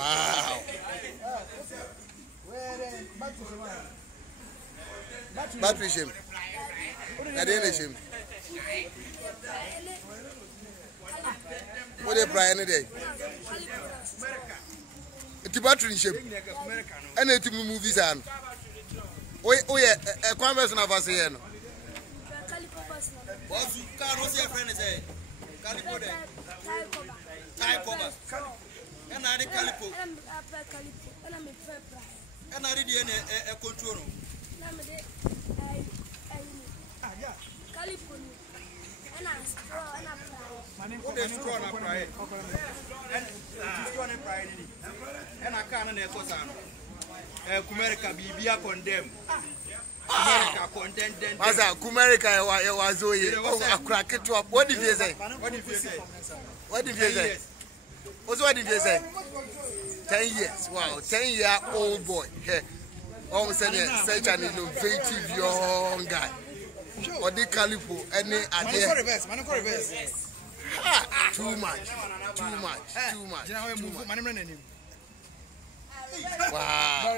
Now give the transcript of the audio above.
Wow. Battery shame. I didn't shame. What are you buying today? It's battery shame. And it's movies on. Oh yeah, a conversation of us here. What's your friend say? Calipo there. Type over. And I did Calipo. And I did a control. Calipo. And I straw and I straw and I pride. And straw and pride. And I can't echo sound. Kumerica be condemned. Kumerica condemned. Maza, Kumerica was a crack it up. What did you say? What did you say? What did you say? What did you say? 10 years. Wow, 10-year-old boy. Almost such an innovative young guy. Or the Calipo, any idea? Too much. Wow.